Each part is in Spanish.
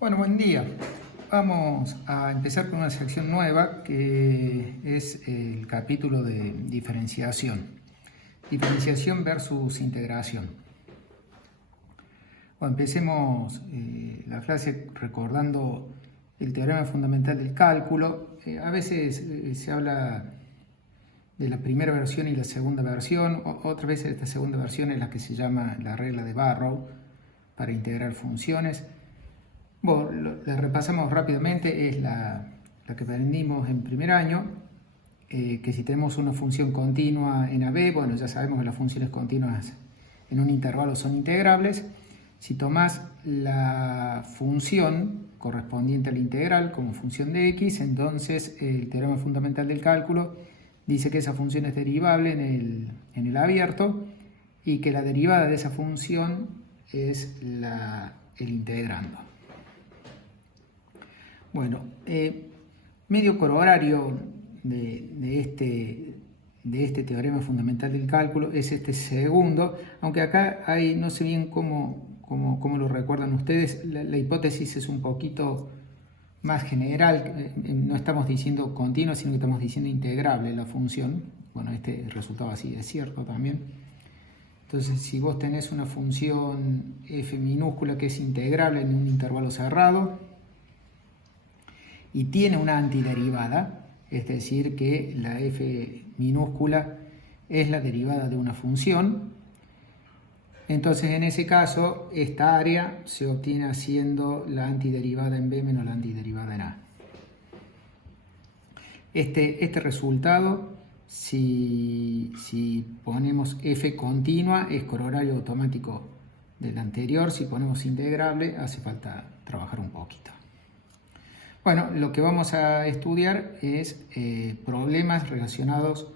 Bueno, buen día. Vamos a empezar con una sección nueva que es el capítulo de diferenciación. Diferenciación versus integración. Bueno, empecemos la clase recordando el teorema fundamental del cálculo. A veces se habla de la primera versión y la segunda versión. Otras veces esta segunda versión es la que se llama la regla de Barrow para integrar funciones. Bueno, la repasamos rápidamente, es la que aprendimos en primer año, que si tenemos una función continua en AB, bueno, ya sabemos que las funciones continuas en un intervalo son integrables. Si tomás la función correspondiente a la integral como función de x, entonces el teorema fundamental del cálculo dice que esa función es derivable en el abierto y que la derivada de esa función es el integrando. Bueno, medio corolario de este teorema fundamental del cálculo es este segundo, aunque acá hay, no sé bien cómo lo recuerdan ustedes, la hipótesis es un poquito más general, no estamos diciendo continua, sino que estamos diciendo integrable la función. Bueno, este resultado así es cierto también. Entonces, si vos tenés una función f minúscula que es integrable en un intervalo cerrado, y tiene una antiderivada, es decir, que la f minúscula es la derivada de una función, entonces en ese caso esta área se obtiene haciendo la antiderivada en b menos la antiderivada en a. Este resultado, si ponemos f continua, es corolario automático del anterior. Si ponemos integrable, hace falta trabajar un poquito. Bueno, lo que vamos a estudiar es problemas relacionados,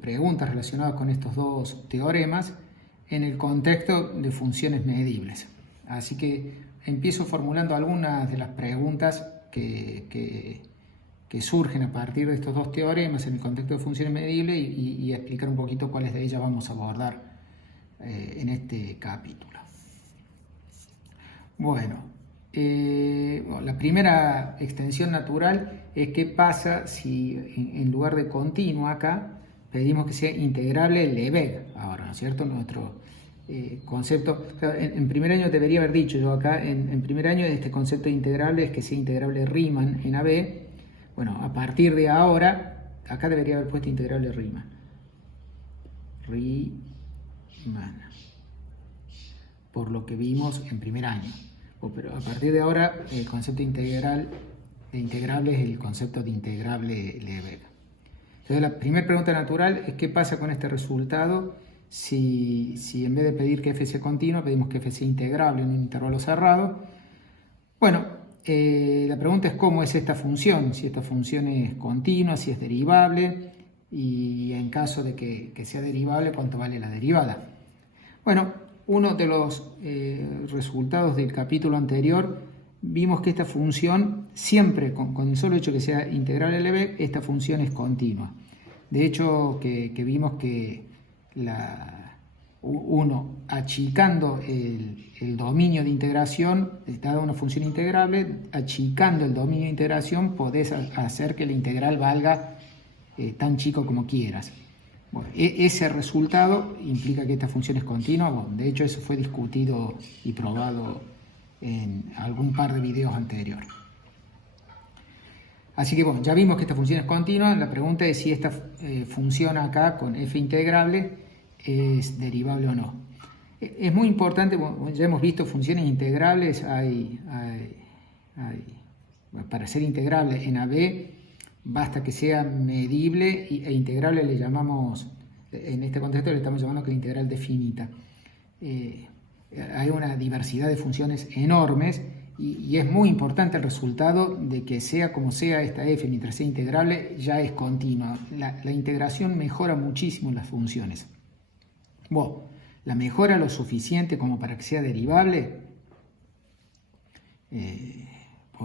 preguntas relacionadas con estos dos teoremas en el contexto de funciones medibles. Así que empiezo formulando algunas de las preguntas que surgen a partir de estos dos teoremas en el contexto de funciones medibles y explicar un poquito cuáles de ellas vamos a abordar en este capítulo. Bueno. La primera extensión natural es qué pasa si en lugar de continua acá pedimos que sea integrable el Lebesgue ahora, ¿no es cierto? Nuestro concepto, o sea, en primer año debería haber dicho yo acá, en primer año este concepto de integrable es que sea integrable Riemann en AB. Bueno, a partir de ahora, acá debería haber puesto integrable Riemann, por lo que vimos en primer año. Pero a partir de ahora el concepto integrable es el concepto de integrable Lebesgue. Entonces la primera pregunta natural es qué pasa con este resultado si en vez de pedir que f sea continua pedimos que f sea integrable en un intervalo cerrado. Bueno, la pregunta es cómo es esta función, si esta función es continua, si es derivable, y en caso de que sea derivable, ¿cuánto vale la derivada? Bueno, uno de los resultados del capítulo anterior, vimos que esta función, siempre con el solo hecho que sea integrable Lebesgue, esta función es continua. De hecho, que vimos que uno achicando el dominio de integración, dada una función integrable, achicando el dominio de integración, podés hacer que la integral valga tan chico como quieras. Bueno, ese resultado implica que esta función es continua. Bueno, de hecho, eso fue discutido y probado en algún par de videos anteriores. Así que bueno, ya vimos que esta función es continua. La pregunta es si esta función acá con f integrable es derivable o no. Es muy importante, bueno, ya hemos visto funciones integrables, para ser integrable en AB, basta que sea medible e integrable le llamamos, en este contexto le estamos llamando que la integral definita. Hay una diversidad de funciones enormes y es muy importante el resultado de que sea como sea esta f, mientras sea integrable, ya es continua. La integración mejora muchísimo las funciones. Bueno, la mejora lo suficiente como para que sea derivable.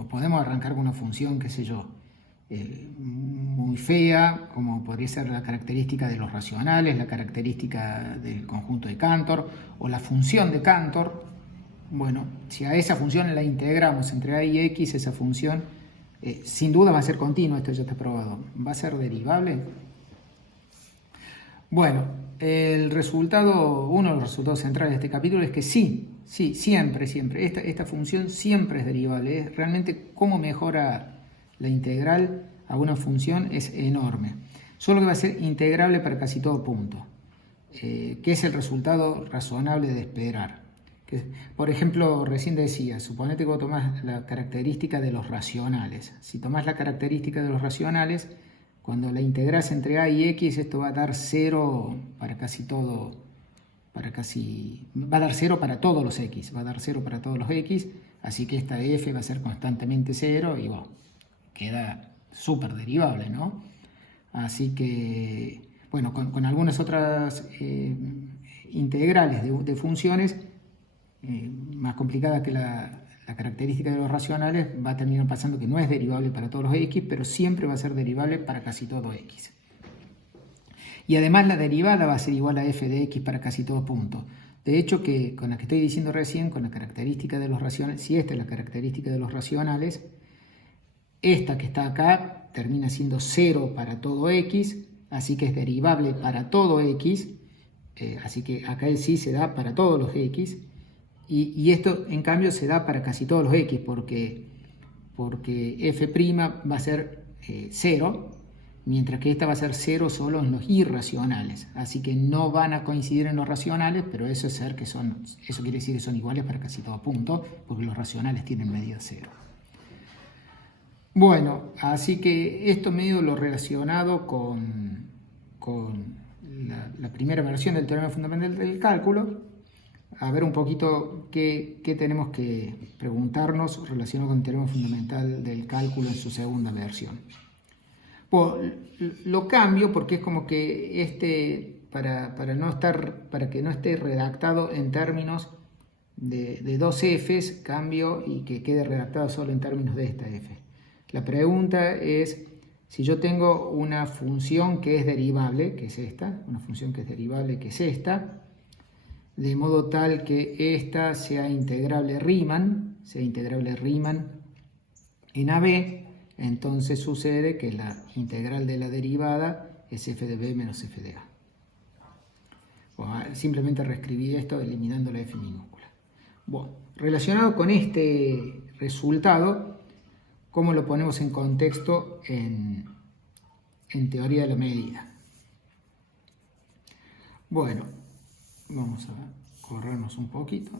Podemos arrancar con una función, qué sé yo, muy fea, como podría ser la característica de los racionales, la característica del conjunto de Cantor, o la función de Cantor, Bueno, si a esa función la integramos entre a y x, esa función sin duda va a ser continua, esto ya está probado. ¿Va a ser derivable? Bueno, uno de los resultados centrales de este capítulo es que sí, siempre. Esta función siempre es derivable. Realmente cómo mejora la integral a una función es enorme. Solo que va a ser integrable para casi todo punto, que es el resultado razonable de esperar. Por ejemplo, recién decía, suponete que vos tomás la característica de los racionales. Si tomás la característica de los racionales, cuando la integras entre a y x, esto va a dar 0 para casi todo, va a dar 0 para todos los x, así que esta f va a ser constantemente 0 y bueno, queda súper derivable, ¿no? Así que, bueno, con algunas otras integrales de funciones más complicada que la característica de los racionales, va a terminar pasando que no es derivable para todos los x, pero siempre va a ser derivable para casi todo x. Y además la derivada va a ser igual a f de x para casi todo punto. De hecho, que con la que estoy diciendo recién, con la característica de los racionales, si esta es la característica de los racionales, esta que está acá termina siendo 0 para todo x, así que es derivable para todo x, así que acá el sí se da para todos los x. Y esto, en cambio, se da para casi todos los x, porque f' va a ser 0, mientras que esta va a ser 0 solo en los irracionales. Así que no van a coincidir en los racionales, pero eso quiere decir que son iguales para casi todo punto, porque los racionales tienen medida 0. Bueno, así que esto medio lo relacionado con la primera versión del teorema fundamental del cálculo. A ver un poquito qué tenemos que preguntarnos relacionado con el teorema fundamental del cálculo en su segunda versión. Pues, lo cambio porque es como que para que no esté redactado en términos de dos f's, cambio y que quede redactado solo en términos de esta f. La pregunta es, si yo tengo una función que es derivable, que es esta, de modo tal que esta sea integrable Riemann en AB, entonces sucede que la integral de la derivada es f de b menos f de a. Bueno, simplemente reescribí esto eliminando la f minúscula. Bueno, relacionado con este resultado, ¿cómo lo ponemos en contexto en teoría de la medida? Bueno, vamos a corrernos un poquito.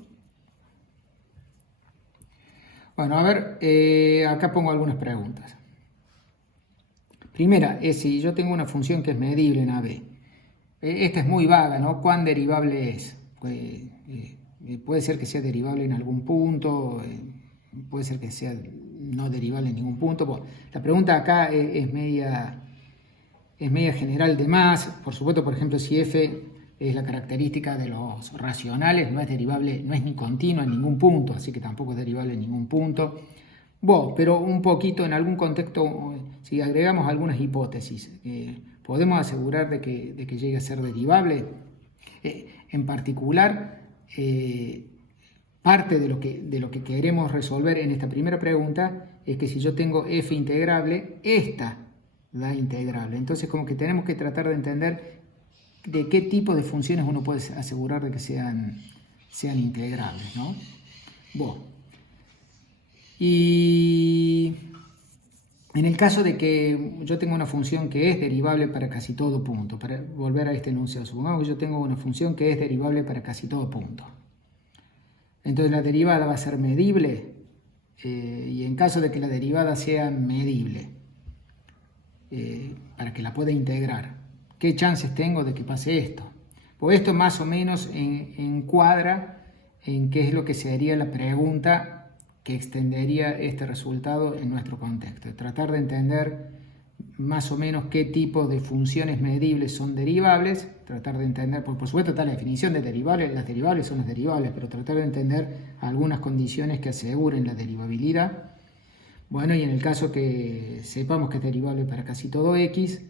Bueno, a ver, acá pongo algunas preguntas. Primera es si yo tengo una función que es medible en AB. Esta es muy vaga, ¿no? ¿Cuán derivable es? Puede ser que sea derivable en algún punto, puede ser que sea no derivable en ningún punto. Bueno, la pregunta acá es media general de más. Por supuesto, por ejemplo, si f es la característica de los racionales, no es derivable, no es ni continua en ningún punto, así que tampoco es derivable en ningún punto. Bueno, pero un poquito en algún contexto, si agregamos algunas hipótesis, ¿podemos asegurar de que llegue a ser derivable? En particular, parte de lo que queremos resolver en esta primera pregunta es que si yo tengo f integrable, esta da integrable. Entonces, como que tenemos que tratar de entender de qué tipo de funciones uno puede asegurar de que sean integrables, ¿no? Bueno. Y en el caso de que yo tenga una función que es derivable para casi todo punto, para volver a este enunciado, supongamos que yo tengo una función que es derivable para casi todo punto. Entonces la derivada va a ser medible, y en caso de que la derivada sea medible, para que la pueda integrar, ¿qué chances tengo de que pase esto? Pues esto más o menos encuadra en qué es lo que sería la pregunta que extendería este resultado en nuestro contexto. Tratar de entender más o menos qué tipo de funciones medibles son derivables, tratar de entender, por supuesto está la definición de derivables, las derivables son las derivables, pero tratar de entender algunas condiciones que aseguren la derivabilidad. Bueno, y en el caso que sepamos que es derivable para casi todo x,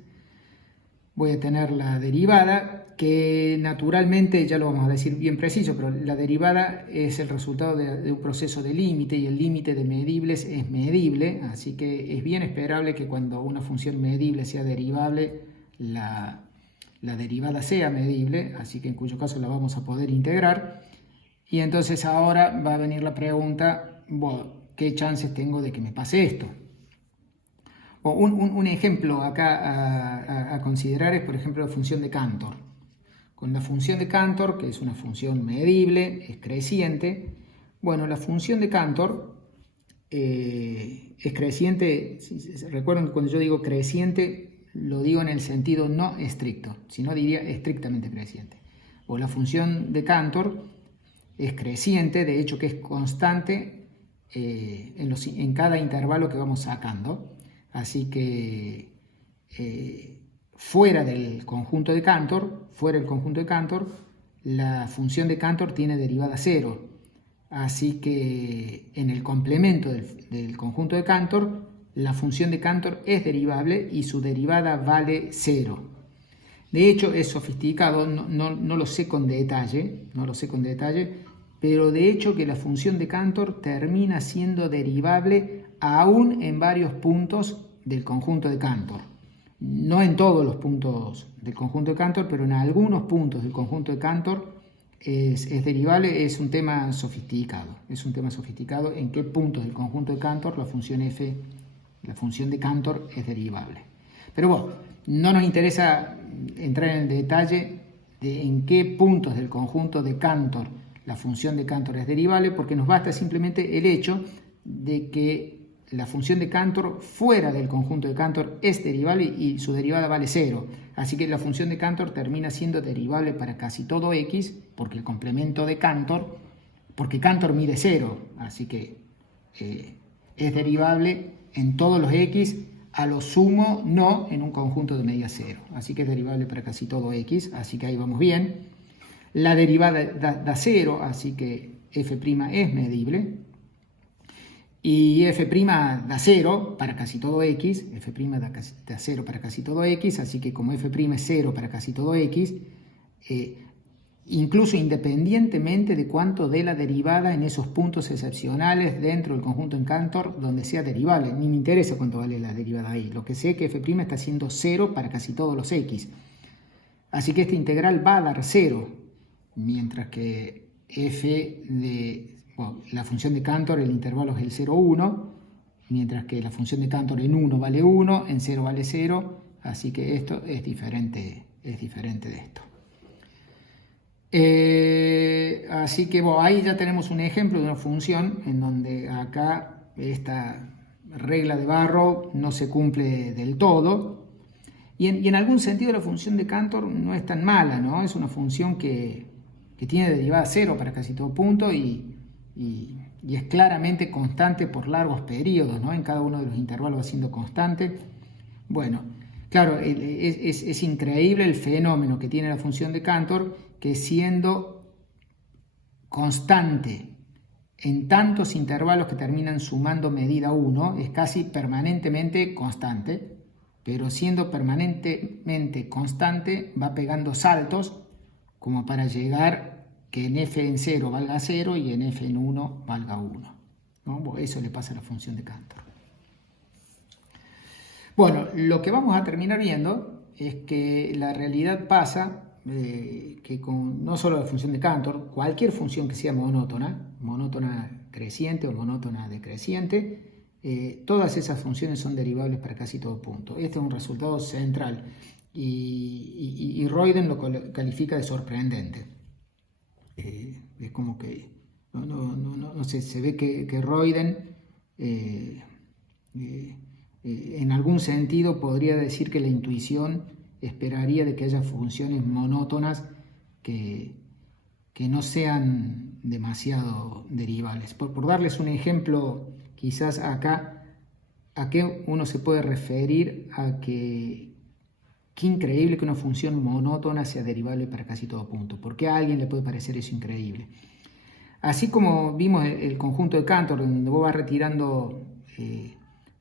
voy a tener la derivada que naturalmente, ya lo vamos a decir bien preciso, pero la derivada es el resultado de un proceso de límite y el límite de medibles es medible, así que es bien esperable que cuando una función medible sea derivable, la derivada sea medible, así que en cuyo caso la vamos a poder integrar. Y entonces ahora va a venir la pregunta, bueno, ¿qué chances tengo de que me pase esto? Un ejemplo acá a considerar es, por ejemplo, la función de Cantor. Con la función de Cantor, que es una función medible, es creciente, bueno, la función de Cantor es creciente. Recuerden que cuando yo digo creciente, lo digo en el sentido no estricto, sino diría estrictamente creciente. O la función de Cantor es creciente, de hecho que es constante en cada intervalo que vamos sacando. Así que fuera del conjunto de Cantor, la función de Cantor tiene derivada cero. Así que en el complemento del conjunto de Cantor, la función de Cantor es derivable y su derivada vale cero. De hecho, es sofisticado, no lo sé con detalle, pero de hecho que la función de Cantor termina siendo derivable aún en varios puntos del conjunto de Cantor. No en todos los puntos del conjunto de Cantor, pero en algunos puntos del conjunto de Cantor es derivable. Es un tema sofisticado. En qué puntos del conjunto de Cantor la función f, la función de Cantor es derivable. Pero bueno, no nos interesa entrar en el detalle de en qué puntos del conjunto de Cantor la función de Cantor es derivable, porque nos basta simplemente el hecho de que la función de Cantor fuera del conjunto de Cantor es derivable y su derivada vale cero. Así que la función de Cantor termina siendo derivable para casi todo x, porque el complemento de Cantor, porque Cantor mide cero, así que es derivable en todos los x, a lo sumo no en un conjunto de medida cero. Así que es derivable para casi todo x, así que ahí vamos bien. La derivada da cero, así que f' es medible. Y f' da 0 para casi todo x, f' da 0 para casi todo x, así que como f' es 0 para casi todo x, incluso independientemente de cuánto dé la derivada en esos puntos excepcionales dentro del conjunto en Cantor donde sea derivable, ni me interesa cuánto vale la derivada ahí, lo que sé es que f' está siendo 0 para casi todos los x, así que esta integral va a dar 0, mientras que la función de Cantor, el intervalo es el 0, 1, mientras que la función de Cantor en 1 vale 1, en 0 vale 0, así que esto es diferente de esto. Así que ahí ya tenemos un ejemplo de una función en donde acá esta regla de Barrow no se cumple del todo, y en algún sentido la función de Cantor no es tan mala, ¿no? Es una función que tiene derivada 0 para casi todo punto y es claramente constante por largos periodos, ¿no? En cada uno de los intervalos va siendo constante. Bueno, claro, es increíble el fenómeno que tiene la función de Cantor, que siendo constante en tantos intervalos que terminan sumando medida 1, es casi permanentemente constante, pero siendo permanentemente constante va pegando saltos como para llegar que en f en 0 valga 0 y en f en 1 valga 1. ¿No? Eso le pasa a la función de Cantor. Bueno, lo que vamos a terminar viendo es que la realidad pasa que con no solo la función de Cantor, cualquier función que sea monótona creciente o monótona decreciente, todas esas funciones son derivables para casi todo punto. Este es un resultado central y Royden lo califica de sorprendente. Es como que no sé, se ve que Royden en algún sentido podría decir que la intuición esperaría de que haya funciones monótonas que no sean demasiado derivables. Por darles un ejemplo, quizás acá, ¿a qué uno se puede referir a que qué increíble que una función monótona sea derivable para casi todo punto? ¿Por qué a alguien le puede parecer eso increíble? Así como vimos el conjunto de Cantor, donde vos vas retirando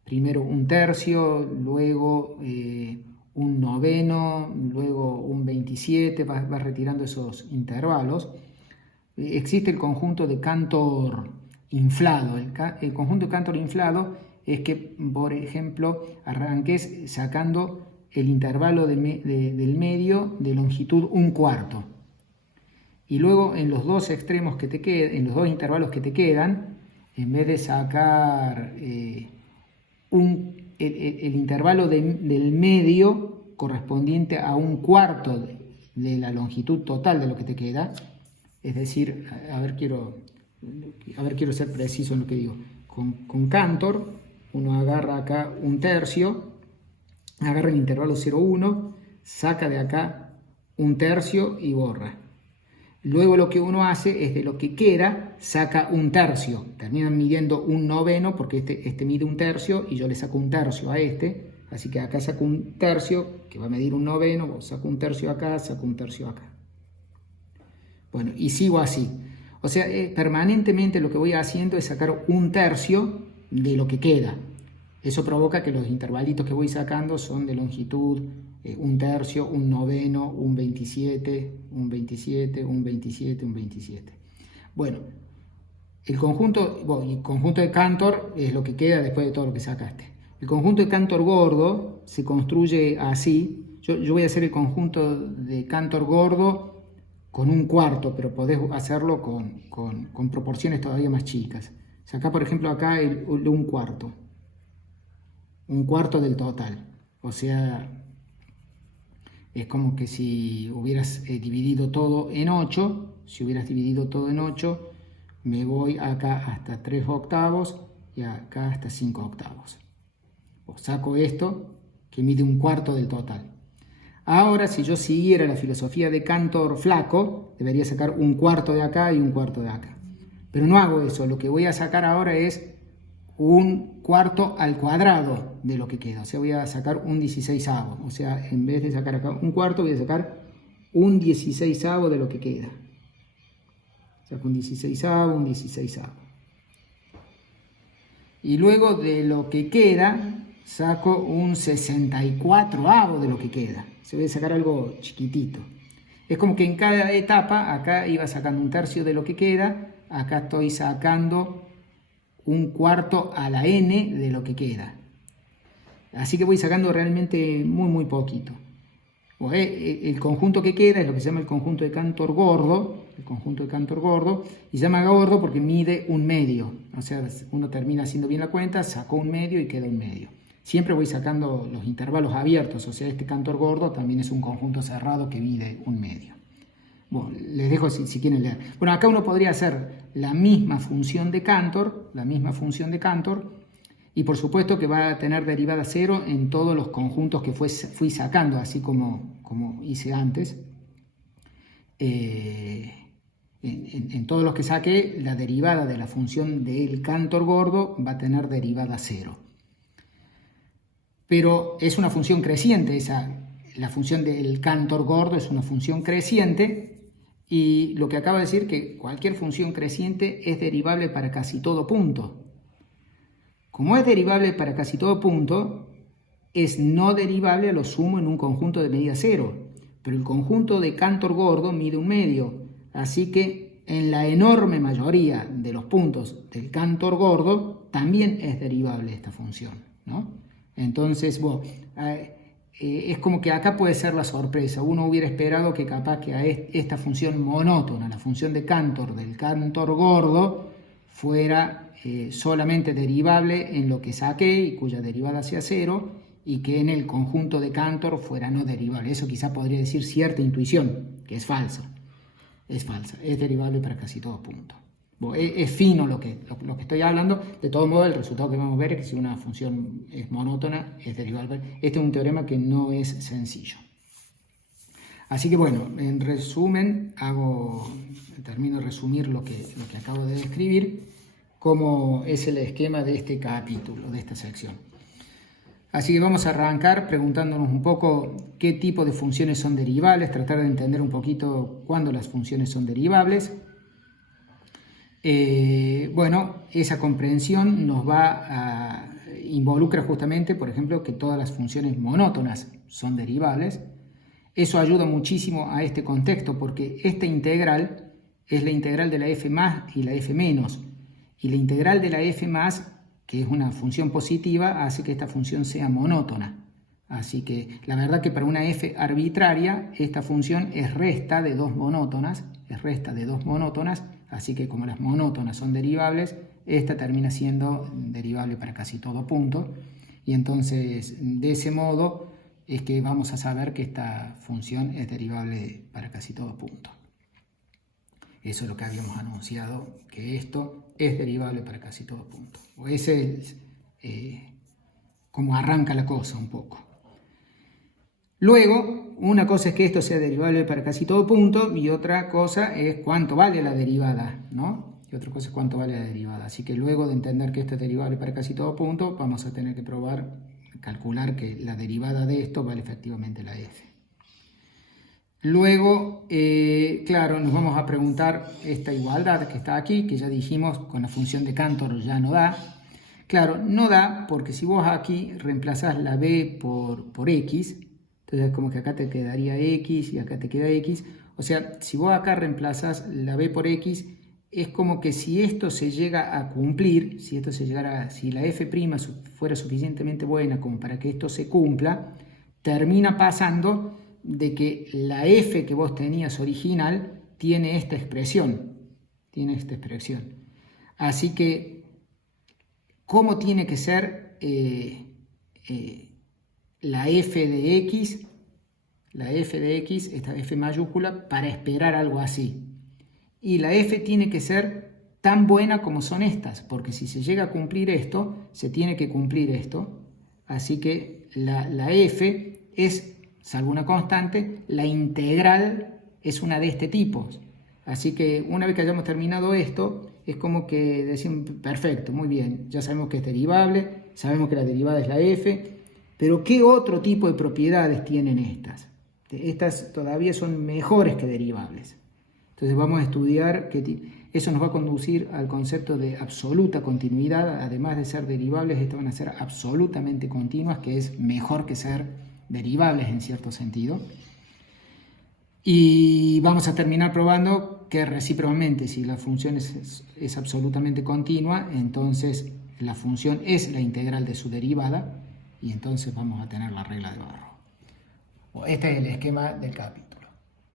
primero un tercio, luego un noveno, luego un 27, vas retirando esos intervalos. Existe el conjunto de Cantor inflado. El conjunto de Cantor inflado es que, por ejemplo, arranques sacando el intervalo del medio de longitud 1/4. Y luego en los dos extremos que te quedan, en los dos intervalos que te quedan, en vez de sacar el intervalo del medio correspondiente a 1/4 de la longitud total de lo que te queda, es decir, quiero ser preciso en lo que digo. Con Cantor, uno agarra acá 1/3, agarra el intervalo 0,1, saca de acá 1/3 y borra. Luego lo que uno hace es de lo que queda, saca 1/3. Terminan midiendo un noveno porque este mide 1/3 y yo le saco 1/3 a este. Así que acá saco 1/3 que va a medir un noveno, saco 1/3 acá, saco 1/3 acá. Bueno, y sigo así. O sea, permanentemente lo que voy haciendo es sacar 1/3 de lo que queda. Eso provoca que los intervalitos que voy sacando son de longitud 1/3, un noveno, un 27, un 27, un 27, un 27. Bueno, el conjunto de Cantor es lo que queda después de todo lo que sacaste. El conjunto de Cantor gordo se construye así. Yo voy a hacer el conjunto de Cantor gordo con 1/4, pero podés hacerlo con proporciones todavía más chicas. Sacá, por ejemplo, acá el 1/4. 1/4 del total. O sea, es como que si hubieras dividido todo en 8. Si hubieras dividido todo en 8, me voy acá hasta 3/8 y acá hasta 5/8. O saco esto, que mide 1/4 del total. Ahora, si yo siguiera la filosofía de Cantor flaco, debería sacar 1/4 de acá y 1/4 de acá. Pero no hago eso. Lo que voy a sacar ahora es 1/4 al cuadrado de lo que queda. O sea, voy a sacar un 16avo. O sea, en vez de sacar acá 1/4, voy a sacar un 16avo de lo que queda. Saco un 16avo, un 16avo. Y luego de lo que queda, saco un 64avo de lo que queda. Se voy a sacar algo chiquitito. Es como que en cada etapa, acá iba sacando 1/3 de lo que queda, acá estoy sacando 1/4 a la n de lo que queda. Así que voy sacando realmente muy poquito. El conjunto que queda es lo que se llama el conjunto de Cantor gordo. El conjunto de Cantor gordo. Y se llama gordo porque mide 1/2. O sea, uno termina haciendo bien la cuenta, sacó 1/2 y queda 1/2. Siempre voy sacando los intervalos abiertos. O sea, este Cantor gordo también es un conjunto cerrado que mide 1/2. Bueno, les dejo si quieren leer. Bueno, acá uno podría hacer la misma función de Cantor, y por supuesto que va a tener derivada 0 en todos los conjuntos que fui sacando, así como hice antes. En todos los que saqué, la derivada de la función del Cantor gordo va a tener derivada 0. Pero es una función creciente, la función del Cantor gordo es una función creciente. Y lo que acabo de decir, que cualquier función creciente es derivable para casi todo punto. Como es derivable para casi todo punto, es no derivable a lo sumo en un conjunto de medida 0. Pero el conjunto de Cantor gordo mide 1/2. Así que en la enorme mayoría de los puntos del Cantor gordo también es derivable esta función, ¿no? Entonces, es como que acá puede ser la sorpresa. Uno hubiera esperado que capaz que a esta función monótona, la función de Cantor del Cantor gordo, fuera solamente derivable en lo que saqué y cuya derivada sea 0, y que en el conjunto de Cantor fuera no derivable. Eso quizá podría decir cierta intuición, que es falsa. Es falsa, es derivable para casi todo punto. Es fino lo que estoy hablando. De todo modo, el resultado que vamos a ver es que si una función es monótona, es derivable. Este es un teorema que no es sencillo. Así que bueno, en resumen, termino de resumir lo que acabo de describir, cómo es el esquema de este capítulo, de esta sección. Así que vamos a arrancar preguntándonos un poco qué tipo de funciones son derivables, tratar de entender un poquito cuándo las funciones son derivables. Esa comprensión nos va a involucra justamente, por ejemplo, que todas las funciones monótonas son derivables. Eso ayuda muchísimo a este contexto porque esta integral es la integral de la f más y la f menos. Y la integral de la f más, que es una función positiva, hace que esta función sea monótona. Así que la verdad que para una f arbitraria, esta función es resta de dos monótonas, así que como las monótonas son derivables, esta termina siendo derivable para casi todo punto. Y entonces, de ese modo, es que vamos a saber que esta función es derivable para casi todo punto. Eso es lo que habíamos anunciado, que esto es derivable para casi todo punto. O ese es como arranca la cosa un poco. Luego, una cosa es que esto sea derivable para casi todo punto y otra cosa es cuánto vale la derivada, ¿no? Así que luego de entender que esto es derivable para casi todo punto, vamos a tener que calcular que la derivada de esto vale efectivamente la f. Luego, claro, nos vamos a preguntar esta igualdad que está aquí, que ya dijimos con la función de Cantor ya no da. Claro, no da porque si vos aquí reemplazás la b por x, entonces como que acá te quedaría x y acá te queda x. O sea, si vos acá reemplazás la b por x, es como que si esto se llega a cumplir, si la f' fuera suficientemente buena como para que esto se cumpla, termina pasando de que la f que vos tenías original tiene esta expresión. Así que, ¿cómo tiene que ser la f de x? La f de x, esta f mayúscula, para esperar algo así. Y la f tiene que ser tan buena como son estas, porque si se llega a cumplir esto, se tiene que cumplir esto. Así que la f es, salvo una constante, la integral es una de este tipo. Así que una vez que hayamos terminado esto, es como que decimos, perfecto, muy bien, ya sabemos que es derivable, sabemos que la derivada es la f, pero ¿qué otro tipo de propiedades tienen estas? Estas todavía son mejores que derivables. Entonces vamos a estudiar que eso nos va a conducir al concepto de absoluta continuidad. Además de ser derivables, estas van a ser absolutamente continuas, que es mejor que ser derivables en cierto sentido. Y vamos a terminar probando que recíprocamente, si la función es absolutamente continua, entonces la función es la integral de su derivada y entonces vamos a tener la regla de Barrow. Este es el esquema del capítulo.